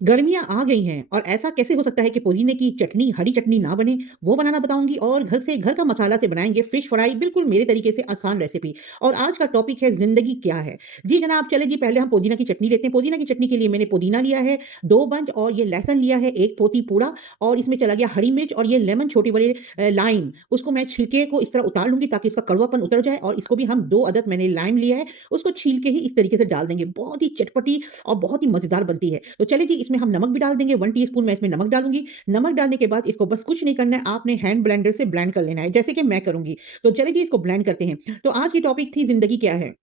गर्मियाँ आ गई हैं और ऐसा कैसे हो सकता है कि पुदीने की चटनी, हरी चटनी ना बने, वो बनाना बताऊँगी और घर का मसाला से बनाएँगे फिश फ्राई बिल्कुल मेरे तरीके से आसान रेसिपी। और आज का टॉपिक है ज़िंदगी क्या है? जी जनाब, चलिए जी पहले हम पुदीना की चटनी लेते हैं। पुदीना की चटनी के लिए मैंने पुदीना लिया है, 2 बंच और ये लहसुन लिया है 1 पोती पूरा और इसमें चला गया हरी मिर्च और ये लेमन छोटे बड़े लाइम, उसको मैं छिलके को इस तरह उतार लूँगी ताकि इसका कड़वापन उतर जाए और इसको भी हम 2 अदद मैंने लाइम लिया है, उसको छील के ही इस तरीके से डाल देंगे। बहुत ही चटपटी और बहुत ही मज़ेदार बनती है। तो चलिए जी इसमें हम नमक भी डाल देंगे, 1 टीस्पून मैं इसमें नमक डालूँगी। नमक डालने के बाद इसको बस कुछ नहीं करना है, आपने हैंड ब्लेंडर से ब्लेंड कर लेना है, जैसे कि मैं करूँगी। तो चलिए जी इसको ब्लेंड करते हैं। तो आज की टॉपिक थी ज़िंदगी क्या है?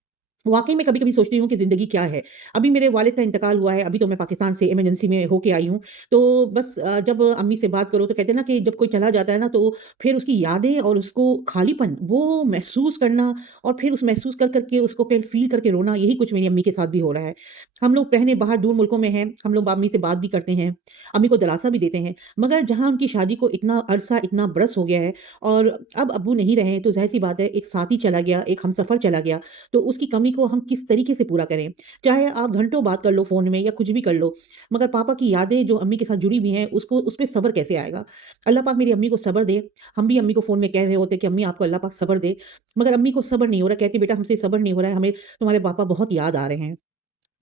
वाक़ई में कभी-कभी सोचती हूँ कि ज़िंदगी क्या है? अभी मेरे वालिद का इंतकाल हुआ है, अभी तो मैं पाकिस्तान से इमरजेंसी में होके आई हूँ। तो बस जब अम्मी से बात करो तो कहते हैं ना कि जब कोई चला जाता है ना तो फिर उसकी यादें और उसको खालीपन वो महसूस करना और फिर उस महसूस कर के उसको फिर फ़ील करके रोना, यही कुछ मेरी अम्मी के साथ भी हो रहा है। हम लोग बहनें बाहर दूर मुल्कों में हैं, हम लोग अम्मी से बात भी करते हैं, अम्मी को दिलासा भी देते हैं। मगर जहाँ उनकी शादी को इतना अरसा, इतना बरस हो गया है और अब अब्बू नहीं रहे हैं, तो ज़ाहिर-सी बात है एक साथी चला गया, एक हमसफ़र चला गया, तो उसकी कमी को हम किस तरीके से पूरा करें। चाहे आप घंटों बात कर लो फ़ोन में या कुछ भी कर लो, मगर पापा की यादें जो अम्मी के साथ जुड़ी हुई हैं, उसको उस पे सब्र कैसे आएगा? अल्लाह पाक मेरी अम्मी को सब्र दे। हम भी अम्मी को फ़ोन में कह रहे होते हैं कि अम्मी आपको अल्लाह पाक सब्र दे, मगर अम्मी को सब्र नहीं हो रहा, कहती बेटा हमसे सब्र नहीं हो रहा है, हमें तुम्हारे पापा बहुत याद आ रहे हैं।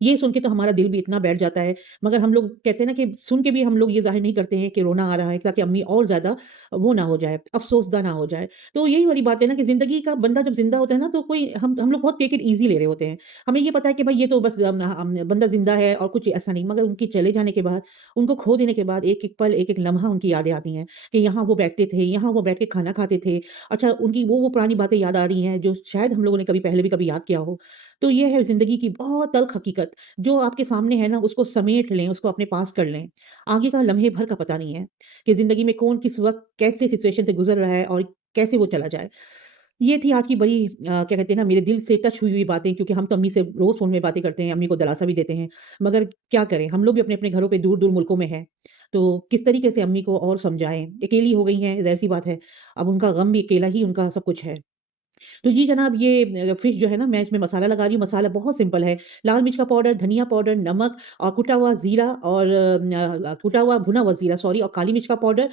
ये सुन के तो हमारा दिल भी इतना बैठ जाता है, मगर हम लोग कहते हैं ना कि सुन के भी हम लोग ये ज़ाहिर नहीं करते हैं कि रोना आ रहा है ताकि अम्मी और ज़्यादा वो ना हो जाए, अफ़सोसदा ना हो जाए। तो यही वाली बात है ना कि ज़िंदगी का बंदा जब ज़िंदा होता है ना तो कोई हम लोग बहुत टेक इट ईज़ी ले रहे होते हैं। हमें ये पता है कि भाई ये तो बस बंदा ज़िंदा है और कुछ ऐसा नहीं, मगर उनके चले जाने के बाद, उनको खो देने के बाद एक-एक पल, एक-एक लम्हा उनकी यादें आती हैं कि यहाँ वो बैठते थे, यहाँ वो बैठ के खाना खाते थे। अच्छा उनकी वो पुरानी बातें याद आ रही हैं जो शायद हम लोगों ने कभी पहले भी कभी याद किया हो। तो ये है ज़िंदगी की बहुत तल्ख़ हकीकत। जो आपके सामने है ना उसको समेट लें, उसको अपने पास कर लें। आगे का लम्हे भर का पता नहीं है कि ज़िंदगी में कौन किस वक़्त कैसे सिचुएशन से गुज़र रहा है और कैसे वो चला जाए। ये थी आज की बड़ी क्या कहते हैं ना मेरे दिल से टच हुई हुई बातें, क्योंकि हम तो अम्मी से रोज़ फ़ोन में बातें करते हैं, अम्मी को दिलासा भी देते हैं। मगर क्या करें, हम लोग भी अपने-अपने घरों पे दूर-दूर मुल्कों में हैं। तो किस तरीके से अम्मी को और समझाएँ? अकेली हो गई हैं, ज़ाहिर-सी बात है। अब उनका गम भी अकेला ही उनका सब कुछ है। तो जी जनाब ये फ़िश जो है ना मैं इसमें मसाला लगा रही हूँ, मसाला बहुत सिंपल है। लाल मिर्च का पाउडर, धनिया पाउडर, नमक और कुटा हुआ ज़ीरा और कुटा हुआ भुना हुआ ज़ीरा सॉरी और काली मिर्च का पाउडर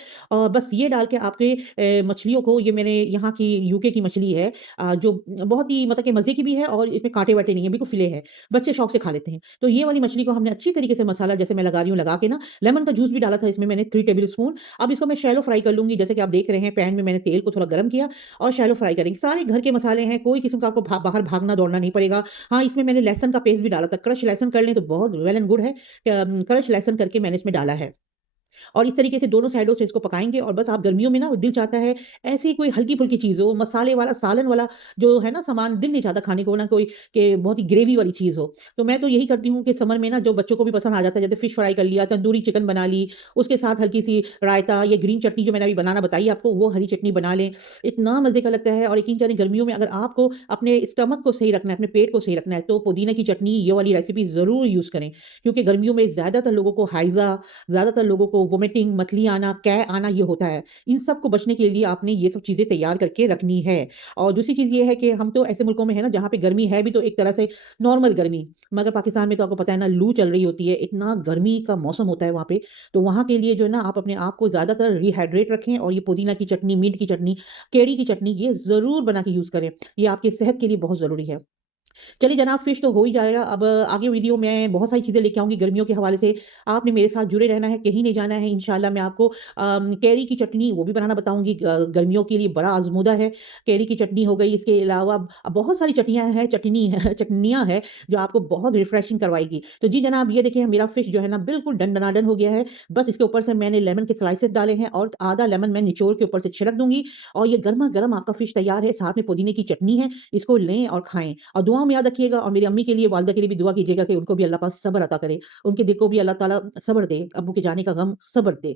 बस ये डाल के आपके मछलियों को ये मैंने यहाँ की यूके की मछली है जो बहुत ही मतलब कि मज़े की भी है और इसमें काँटे-वाटे नहीं है, बिल्कुल फ़िले है। बच्चे शौक से खा लेते हैं। तो ये वाली मछली को हमने अच्छी तरीके से मसाला जैसे मैं लगा रही हूँ, लगा के ना लेमन का जूस भी डाला था इसमें मैंने 3 टेबल स्पून। अब इसको मैं शैलो फ्राई कर लूँगी, जैसे कि आप देख रहे हैं पैन में मैंने तेल को थोड़ा गरम किया और शैलो फ्राई करेंगे। सारे घर के मसाले हैं, कोई किस्म का आपको बाहर भागना-दौड़ना नहीं पड़ेगा। हाँ, इसमें मैंने लहसुन का पेस्ट भी डाला था, क्रश लहसुन कर लें तो बहुत वेल एंड गुड है। क्रश लहसुन करके मैंने इसमें डाला है। और इस तरीके से दोनों साइडों से इसको पकाएँगे और बस आप गर्मियों में ना दिल चाहता है ऐसी कोई हल्की-फुल्की चीज़ हो, मसाले वाला, सालन वाला जो है ना सामान दिल नहीं चाहता खाने को ना कोई कि बहुत ही ग्रेवी वाली चीज़ हो। तो मैं तो यही करती हूँ कि समर में ना जो बच्चों को भी पसंद आ जाता है जैसे फिश फ्राई कर लिया, तंदूरी चिकन बना ली, उसके साथ हल्की-सी रायता, ये ग्रीन चटनी जो मैंने अभी बनाना बताई आपको वो हरी चटनी बना लें। इतना मज़े का लगता है और यकीन जानिए गर्मियों में अगर आपको अपने स्टमक को सही रखना है, अपने पेट को सही रखना है तो पुदीने की चटनी ये वाली रेसिपी ज़रूर यूज़ करें। क्योंकि गर्मियों में ज़्यादातर लोगों को हाइज़ा ज़्यादातर लोगों को वोमिटिंग, मतली आना, कै आना ये होता है। इन सब को बचने के लिए आपने ये सब चीज़ें तैयार करके रखनी है। और दूसरी चीज़ ये है कि हम तो ऐसे मुल्कों में हैं ना जहाँ पे गर्मी है भी तो एक तरह से नॉर्मल गर्मी, मगर पाकिस्तान में तो आपको पता है ना लू चल रही होती है, इतना गर्मी का मौसम होता है वहाँ पे। तो वहाँ के लिए जो है ना आप अपने आप को ज़्यादातर रिहाइड्रेट रखें और ये पुदीना की चटनी, मींट की चटनी, केरी की चटनी ये ज़रूर बना के यूज़ करें। ये आपकी सेहत के लिए बहुत ज़रूरी है। चलिए जनाब फ़िश तो हो ही जाएगा। अब आगे वीडियो में बहुत सारी चीज़ें लेके आऊँगी गर्मियों के हवाले से। आपने मेरे साथ जुड़े रहना है, कहीं नहीं जाना है। इंशाअल्लाह मैं आपको कैरी की चटनी वो भी बनाना बताऊँगी। गर्मियों के लिए बड़ा आज़मूदा है। कैरी की चटनी हो गई, इसके अलावा बहुत सारी चटनियाँ हैं चटनी है चटनियाँ हैं जो आपको बहुत रिफ्रेशिंग करवाएगी। तो जी जनाब ये देखिए मेरा फ़िश जो है ना बिल्कुल डन डनाडन हो गया है। बस इसके ऊपर से मैंने लेमन के स्लाइसेस डाले हैं और आधा लेमन मैं निचोड़ के ऊपर से छिड़क दूँगी और ये गरमा-गरम आपका फ़िश तैयार है। साथ में पुदीने की चटनी है। इसको लें और खाएँ। और दुआ में याद रखिएगा और मेरी अम्मी के लिए, वालिदा के लिए भी दुआ कीजिएगा कि उनको भी अल्लाह पाक सब्र अता करे। उनके दिल को भी अल्लाह ताला सब्र दे, अब्बू के जाने का गम सब्र दे।